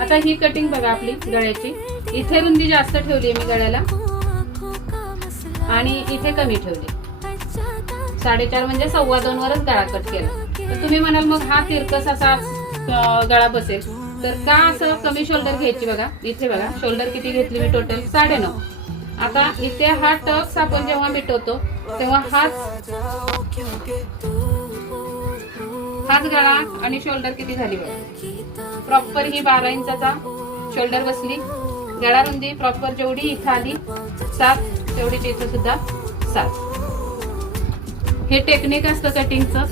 आता ही कटिंग बघा आपली गळ्याची, इथे रुंदी जास्त ठेवली मी गळ्याला आणि इथे कमी ठेवली, 4.5 म्हणजे 2.25 वरच गळा कट केला. तर तुम्ही म्हणाल मग हा तिरकस असा गळा बसेल, तर का असं कमी शोल्डर घ्यायची बघा. इथे बघा शोल्डर किती घेतली मी, टोटल 9.5. आता इथे हा टक्स आपण जेव्हा मिटवतो तेव्हा हाच गळा आणि शोल्डर किती झाली बघा. प्रॉपर ही 12 इंचाचा शोल्डर बसली. गळा रुंदी प्रॉपर जेवढी इथं आली 7, तेवढीच इथं सुद्धा 7. हे टेक्निक असतं कटिंगचं.